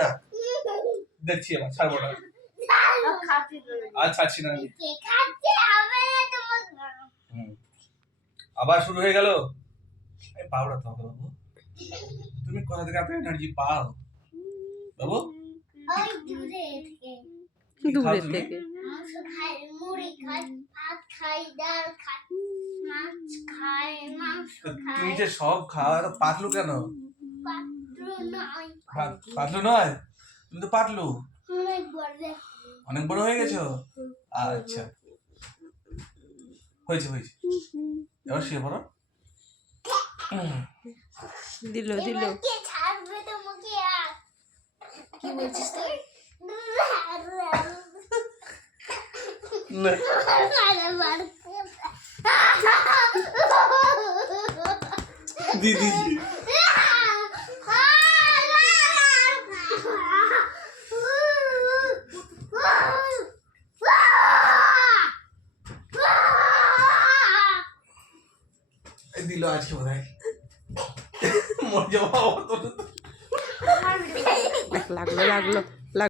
না দেখছি এবার ছাড়বো না আর ছাড়ছি না আমি। আবার শুরু হয়ে গেল। পাওড়া তো বাবু, তুমি কোথা থেকে এত এনার্জি পাও বাবু? দূরে থেকে মাংস খাই, মুড়ি খাই, ভাত খাই, ডাল খাই, মাছ খাই, মাংস খাই। তুমি যে সব খাওয়া পাতলু কেন? পাতলু নয়। পাতলু নয়, তুমি তো পাতলু। অনেক অনেক বড়। বড় হয়ে গেছো। আচ্ছা হয়েছে হয়েছে, এবার শুয়ে পড়ো। দিল কে ছাড়বে তোমাকে আর? কি বলছিস তুই? দিদি দিল আজকে বোধ হয় মরে যাবো। লাগলো